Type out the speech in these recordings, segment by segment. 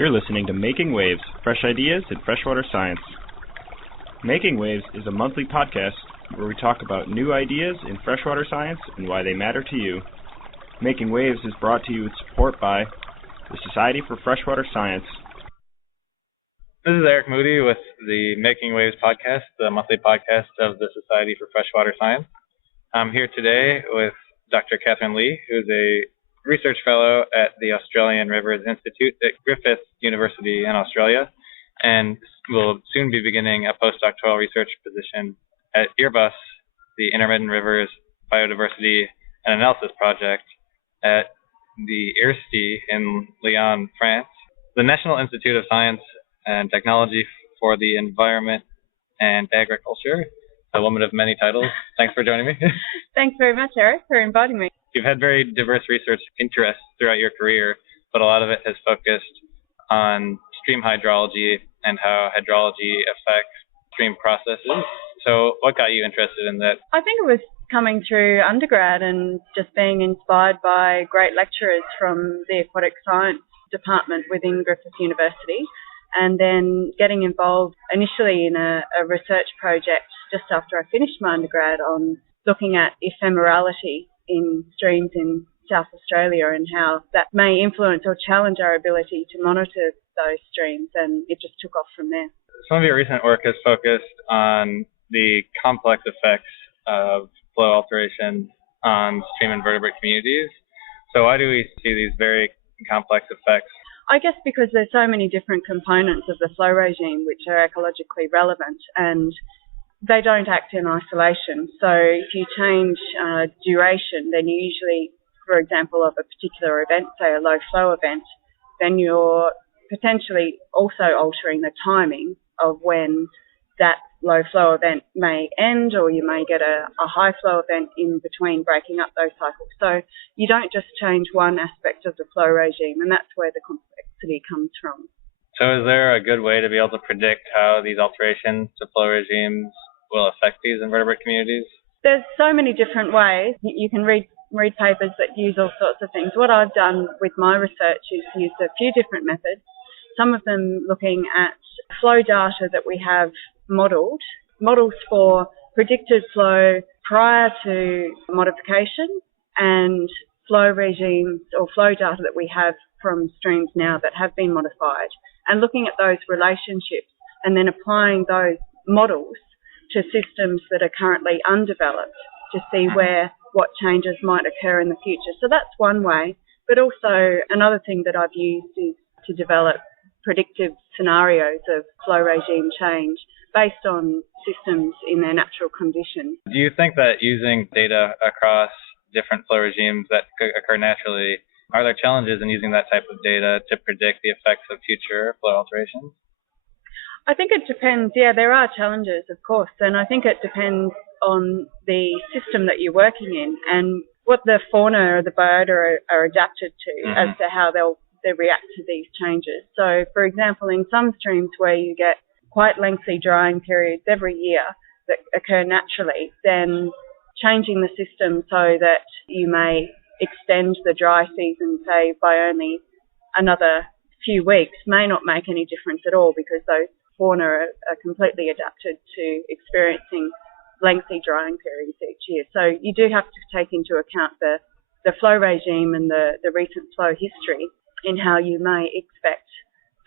You're listening to Making Waves, Fresh Ideas in Freshwater Science. Making Waves is a monthly podcast where we talk about new ideas in freshwater science and why they matter to you. Making Waves is brought to you with support by the Society for Freshwater Science. This is Eric Moody with the Making Waves podcast, the monthly podcast of the Society for Freshwater Science. I'm here today with Dr. Catherine Leigh, who's a Research Fellow at the Australian Rivers Institute at Griffith University in Australia, and will soon be beginning a post-doctoral research position at IRBAS, the Intermittent Rivers Biodiversity and Analysis Project at the Irstea in Lyon, France. The National Institute of Science and Technology for the Environment and Agriculture, a woman of many titles. Thanks for joining me. Thanks very much, Eric, for inviting me. You've had very diverse research interests throughout your career, but a lot of it has focused on stream hydrology and how hydrology affects stream processes. So what got you interested in that? I think it was coming through undergrad and just being inspired by great lecturers from the aquatic science department within Griffith University, and then getting involved initially in a research project just after I finished my undergrad on looking at ephemerality in streams in South Australia and how that may influence or challenge our ability to monitor those streams, and it just took off from there. Some of your recent work has focused on the complex effects of flow alterations on stream invertebrate communities. So why do we see these very complex effects? I guess because there's so many different components of the flow regime which are ecologically relevant, and they don't act in isolation. So if you change duration, then you usually, for example, of a particular event, say a low flow event, then you're potentially also altering the timing of when that low flow event may end, or you may get a high flow event in between breaking up those cycles. So you don't just change one aspect of the flow regime, and that's where the complexity comes from. So is there a good way to be able to predict how these alterations to flow regimes will affect these invertebrate communities? There's so many different ways. You can read papers that use all sorts of things. What I've done with my research is used a few different methods, some of them looking at flow data that we have models for predicted flow prior to modification, and flow regimes or flow data that we have from streams now that have been modified, and looking at those relationships and then applying those models to systems that are currently undeveloped to see what changes might occur in the future. So that's one way, but also another thing that I've used is to develop predictive scenarios of flow regime change based on systems in their natural conditions. Do you think that using data across different flow regimes that occur naturally, are there challenges in using that type of data to predict the effects of future flow alterations? I think it depends. Yeah, there are challenges, of course, and I think it depends on the system that you're working in and what the fauna or the biota are adapted to as to how they react to these changes. So, for example, in some streams where you get quite lengthy drying periods every year that occur naturally, then changing the system so that you may extend the dry season, say, by only another few weeks may not make any difference at all, because those fauna are completely adapted to experiencing lengthy drying periods each year. So you do have to take into account the flow regime and the recent flow history in how you may expect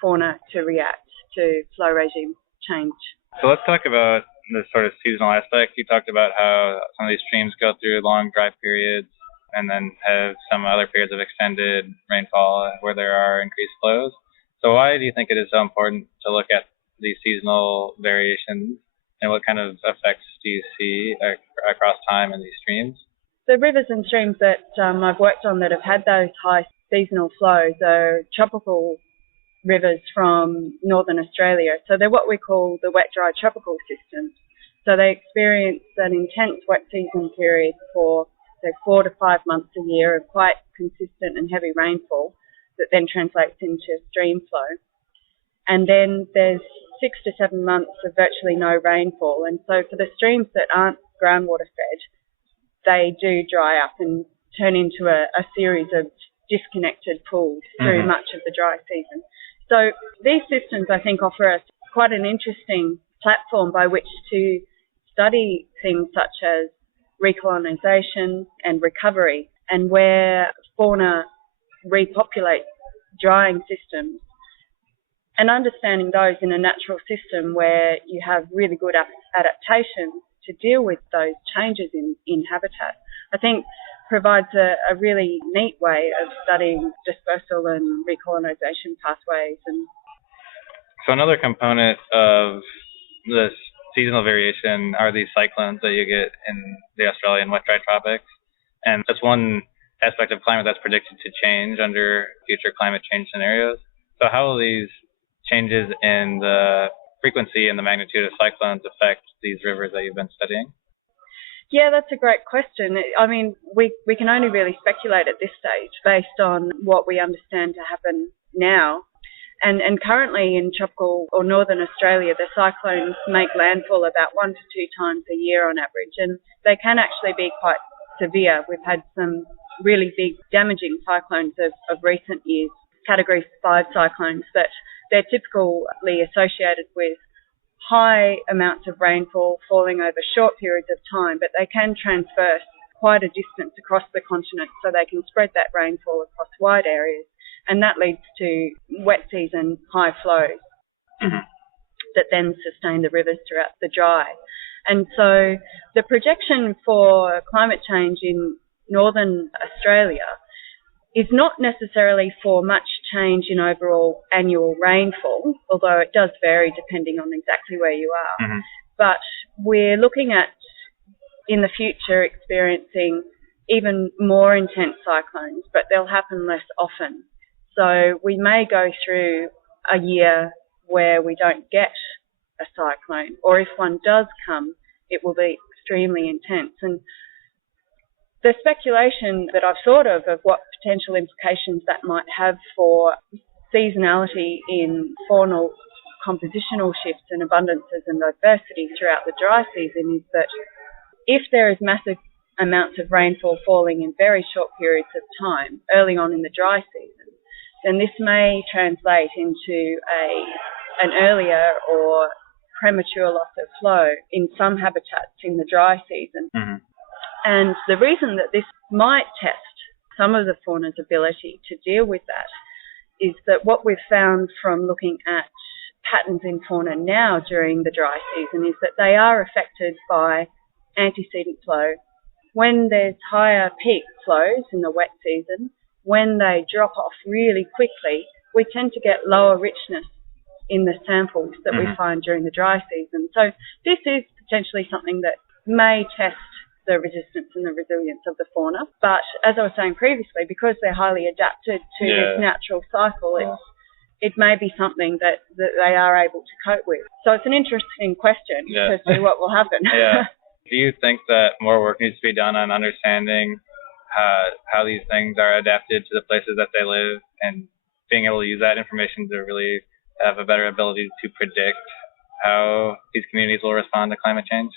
fauna to react to flow regime change. So let's talk about the sort of seasonal aspect. You talked about how some of these streams go through long dry periods and then have some other periods of extended rainfall where there are increased flows. So why do you think it is so important to look at these seasonal variations, and what kind of effects do you see across time in these streams? The rivers and streams that I've worked on that have had those high seasonal flows are tropical rivers from northern Australia. So they're what we call the wet-dry tropical systems. So they experience an intense wet season period for 4 to 5 months a year of quite consistent and heavy rainfall that then translates into stream flow. And then there's 6 to 7 months of virtually no rainfall. And so for the streams that aren't groundwater fed, they do dry up and turn into a series of disconnected pools through much of the dry season. So these systems, I think, offer us quite an interesting platform by which to study things such as recolonisation and recovery, and where fauna repopulate drying systems, and understanding those in a natural system where you have really good adaptation to deal with those changes in habitat, I think provides a really neat way of studying dispersal and recolonisation pathways. And so another component of this seasonal variation are these cyclones that you get in the Australian wet dry tropics, and that's one aspect of climate that's predicted to change under future climate change scenarios. So how will these changes in the frequency and the magnitude of cyclones affect these rivers that you've been studying? Yeah, that's a great question. I mean, we can only really speculate at this stage based on what we understand to happen now. And currently in tropical or northern Australia, the cyclones make landfall about 1 to 2 times a year on average, and they can actually be quite severe. We've had some really big damaging cyclones of recent years, Category 5 cyclones, that they're typically associated with high amounts of rainfall falling over short periods of time, but they can transverse quite a distance across the continent, so they can spread that rainfall across wide areas, and that leads to wet season high flows that then sustain the rivers throughout the dry. And so the projection for climate change in northern Australia is not necessarily for much change in overall annual rainfall, although it does vary depending on exactly where you are. But we're looking at, in the future, experiencing even more intense cyclones, but they'll happen less often. So we may go through a year where we don't get a cyclone, or if one does come, it will be extremely intense. And the speculation that I've thought of what potential implications that might have for seasonality in faunal compositional shifts and abundances and diversity throughout the dry season is that if there is massive amounts of rainfall falling in very short periods of time early on in the dry season, then this may translate into an earlier or premature loss of flow in some habitats in the dry season. And the reason that this might test some of the fauna's ability to deal with that is that what we've found from looking at patterns in fauna now during the dry season is that they are affected by antecedent flow. When there's higher peak flows in the wet season, when they drop off really quickly, we tend to get lower richness in the samples that we find during the dry season. So this is potentially something that may test the resistance and the resilience of the fauna. But as I was saying previously, because they're highly adapted to this natural cycle, it may be something that they are able to cope with. So it's an interesting question as to what will happen. Do you think that more work needs to be done on understanding how these things are adapted to the places that they live, and being able to use that information to really have a better ability to predict how these communities will respond to climate change?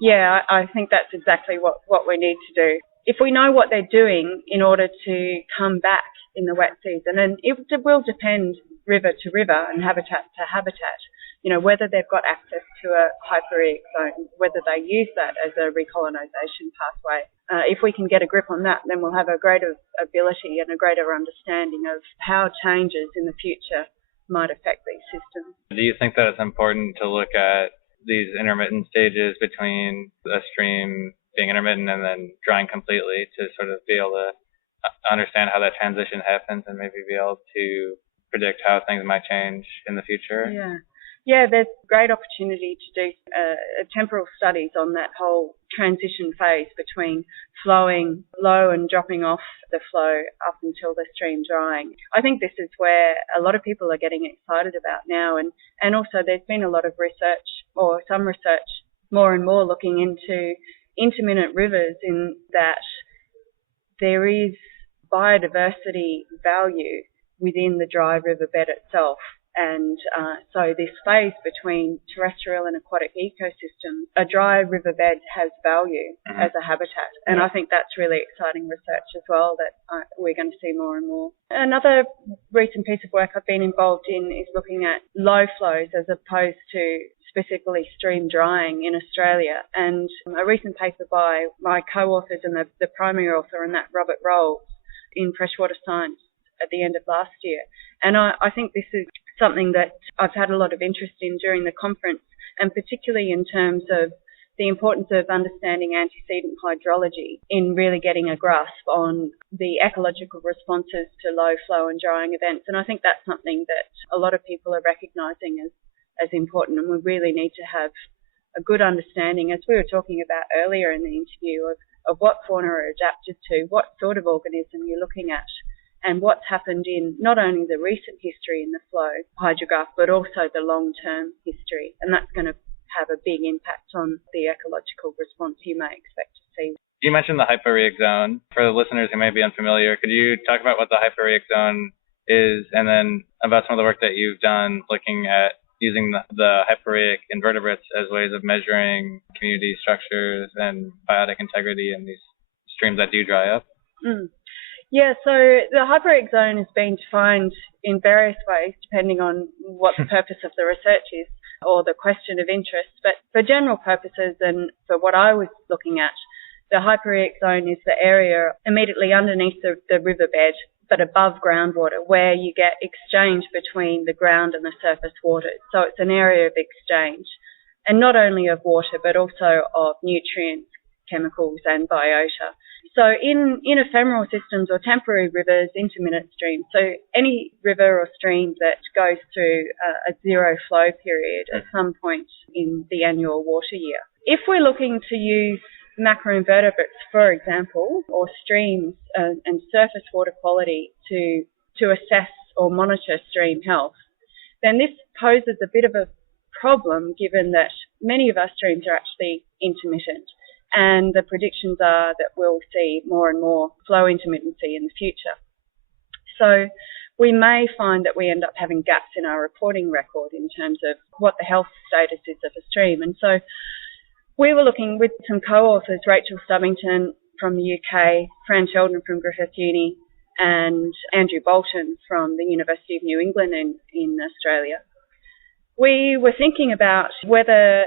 Yeah, I think that's exactly what we need to do. If we know what they're doing in order to come back in the wet season, and it will depend river to river and habitat to habitat, you know, whether they've got access to a Hyporheic Zone, whether they use that as a recolonisation pathway. If we can get a grip on that, then we'll have a greater ability and a greater understanding of how changes in the future might affect these systems. Do you think that it's important to look at these intermittent stages between a stream being intermittent and then drying completely to sort of be able to understand how that transition happens and maybe be able to predict how things might change in the future? Yeah, there's great opportunity to do temporal studies on that whole transition phase between flowing low and dropping off the flow up until the stream drying. I think this is where a lot of people are getting excited about now, and also there's been a lot of research, or some research more and more, looking into intermittent rivers, in that there is biodiversity value within the dry riverbed itself. And so this phase between terrestrial and aquatic ecosystems, a dry riverbed has value as a habitat. And I think that's really exciting research as well that we're going to see more and more. Another recent piece of work I've been involved in is looking at low flows as opposed to specifically stream drying in Australia. And a recent paper by my co-authors and the primary author on that, Robert Rolls, in Freshwater Science at the end of last year. And I think this is something that I've had a lot of interest in during the conference, and particularly in terms of the importance of understanding antecedent hydrology in really getting a grasp on the ecological responses to low flow and drying events. And I think that's something that a lot of people are recognising as important, and we really need to have a good understanding, as we were talking about earlier in the interview, of what fauna are adapted to, what sort of organism you're looking at, and what's happened in not only the recent history in the flow hydrograph, but also the long-term history. And that's going to have a big impact on the ecological response you may expect to see. You mentioned the Hyporheic Zone. For the listeners who may be unfamiliar, could you talk about what the Hyporheic Zone is, and then about some of the work that you've done looking at using the hyporheic invertebrates as ways of measuring community structures and biotic integrity in these streams that do dry up? Yeah, so the Hyporheic Zone has been defined in various ways depending on what the purpose of the research is or the question of interest. But for general purposes and for what I was looking at, the Hyporheic Zone is the area immediately underneath the riverbed but above groundwater, where you get exchange between the ground and the surface waters. So it's an area of exchange, and not only of water but also of nutrients, chemicals and biota. So in ephemeral systems or temporary rivers, intermittent streams, so any river or stream that goes through a zero flow period at some point in the annual water year. If we're looking to use macroinvertebrates, for example, or streams and surface water quality to assess or monitor stream health, then this poses a bit of a problem given that many of our streams are actually intermittent. And the predictions are that we'll see more and more flow intermittency in the future. So we may find that we end up having gaps in our reporting record in terms of what the health status is of a stream. And so we were looking with some co-authors, Rachel Stubbington from the UK, Fran Sheldon from Griffith Uni, and Andrew Bolton from the University of New England in Australia. We were thinking about whether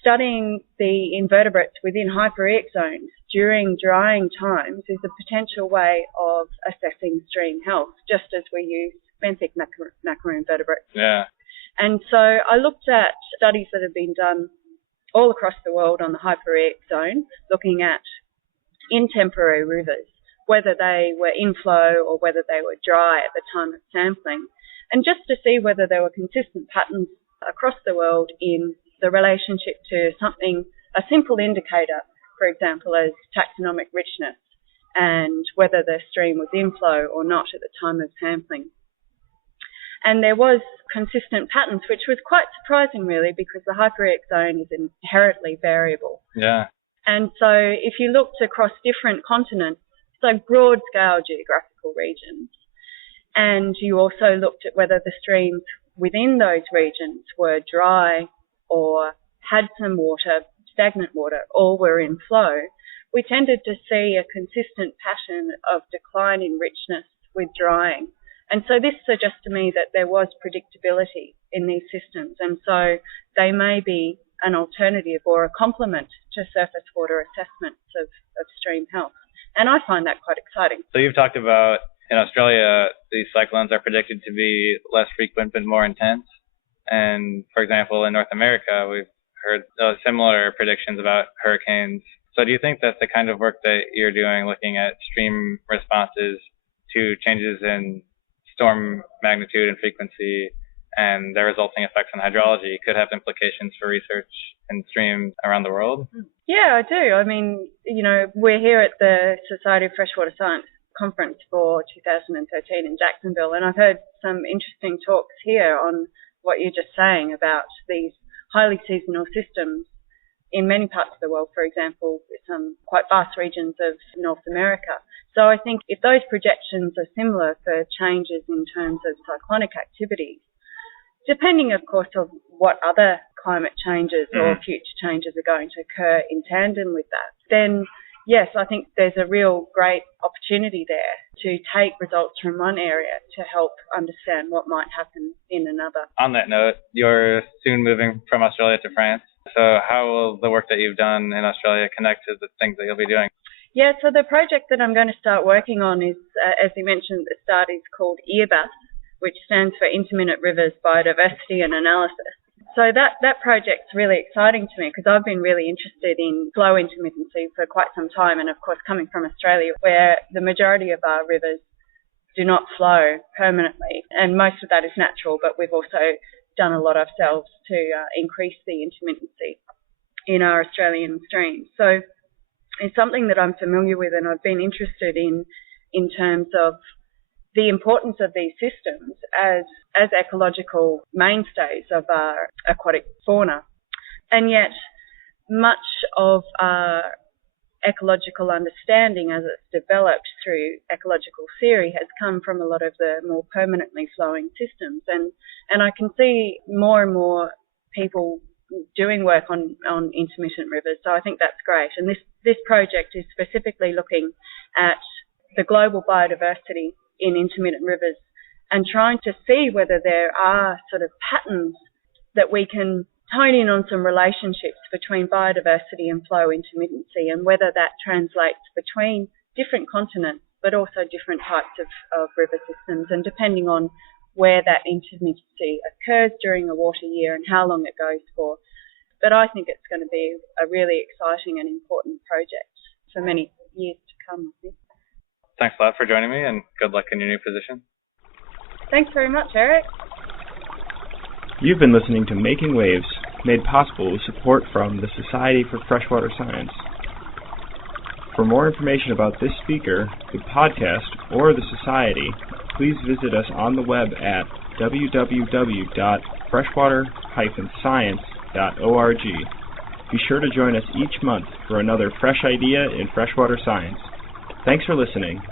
studying the invertebrates within hyporheic zones during drying times is a potential way of assessing stream health, just as we use benthic macroinvertebrates. Yeah. And so I looked at studies that have been done all across the world on the hyporheic zone, looking at in temporary rivers, whether they were in flow or whether they were dry at the time of sampling, and just to see whether there were consistent patterns across the world in the relationship to something, a simple indicator, for example, as taxonomic richness, and whether the stream was in flow or not at the time of sampling. And there was consistent patterns, which was quite surprising really, because the hyporheic zone is inherently variable. Yeah. And so if you looked across different continents, so broad scale geographical regions, and you also looked at whether the streams within those regions were dry or had some water, stagnant water, or were in flow, we tended to see a consistent pattern of decline in richness with drying. And so this suggests to me that there was predictability in these systems, and so they may be an alternative or a complement to surface water assessments of stream health. And I find that quite exciting. So you've talked about, in Australia, these cyclones are predicted to be less frequent but more intense. And, for example, in North America, we've heard similar predictions about hurricanes. So do you think that the kind of work that you're doing, looking at stream responses to changes in storm magnitude and frequency and their resulting effects on hydrology, could have implications for research in streams around the world? Yeah, I do. I mean, we're here at the Society of Freshwater Science conference for 2013 in Jacksonville, and I've heard some interesting talks here on what you're just saying about these highly seasonal systems in many parts of the world, for example, some quite vast regions of North America. So I think if those projections are similar for changes in terms of cyclonic activities, depending, of course, on what other climate changes or future changes are going to occur in tandem with that, then yes, I think there's a real great opportunity there to take results from one area to help understand what might happen in another. On that note, you're soon moving from Australia to France. So how will the work that you've done in Australia connect to the things that you'll be doing? Yeah, so the project that I'm going to start working on is, as you mentioned at the start, is called IRBAS, which stands for Intermittent Rivers, Biodiversity and Analysis. So that project's really exciting to me because I've been really interested in flow intermittency for quite some time, and of course coming from Australia where the majority of our rivers do not flow permanently, and most of that is natural, but we've also done a lot ourselves to increase the intermittency in our Australian streams. So it's something that I'm familiar with and I've been interested in terms of the importance of these systems as ecological mainstays of our aquatic fauna. And yet much of our ecological understanding as it's developed through ecological theory has come from a lot of the more permanently flowing systems. And I can see more and more people doing work on intermittent rivers, so I think that's great. And this project is specifically looking at the global biodiversity in intermittent rivers and trying to see whether there are sort of patterns that we can hone in on, some relationships between biodiversity and flow intermittency, and whether that translates between different continents but also different types of river systems, and depending on where that intermittency occurs during a water year and how long it goes for. But I think it's going to be a really exciting and important project for many years to come, I think. Thanks a lot for joining me, and good luck in your new position. Thanks very much, Eric. You've been listening to Making Waves, made possible with support from the Society for Freshwater Science. For more information about this speaker, the podcast, or the Society, please visit us on the web at www.freshwater-science.org. Be sure to join us each month for another fresh idea in freshwater science. Thanks for listening.